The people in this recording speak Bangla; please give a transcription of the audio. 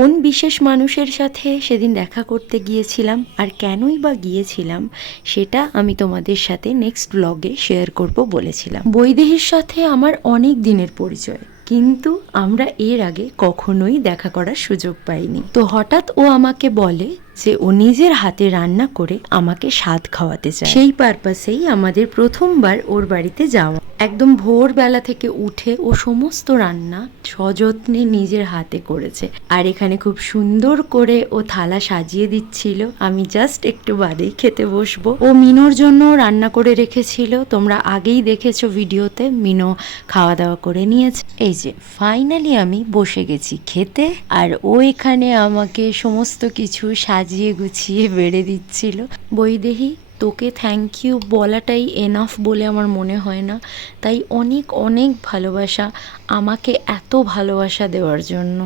কোন বিশেষ মানুষের সাথে সেদিন দেখা করতে গিয়েছিলাম আর কেনই বা গিয়েছিলাম সেটা আমি তোমাদের সাথে নেক্সট ব্লগে শেয়ার করব বলেছিলাম। বৈদেহীর সাথে আমার অনেক দিনের পরিচয়, কিন্তু আমরা এর আগে কখনোই দেখা করার সুযোগ পাইনি। তো হঠাৎ ও আমাকে বলে যে ও নিজের হাতে রান্না করে আমাকে স্বাদ খাওয়াতে চায়। সেই পারপাসেই আমাদের প্রথমবার ওর বাড়িতে যাওয়া। একদম ভোরবেলা থেকে উঠে ও সমস্ত রান্না সযত্নে নিজের হাতে করেছে, আর এখানে খুব সুন্দর করে ও থালা সাজিয়ে দিচ্ছিল। আমি জাস্ট একটু বাদেই খেতে বসবো। ও মিনোর জন্য রান্না করে রেখেছিল, তোমরা আগেই দেখেছো ভিডিওতে। মিনো খাওয়া দাওয়া করে নিয়েছে। এই যে ফাইনালি আমি বসে গেছি খেতে, আর ও এখানে আমাকে সমস্ত কিছু সাজিয়ে গুছিয়ে বেড়ে দিচ্ছিল। বৈদেহী, তোকে থ্যাংক ইউ বলাটাই এনাফ বলে আমার মনে হয় না, তাই অনেক অনেক ভালোবাসা আমাকে এত ভালোবাসা দেওয়ার জন্য।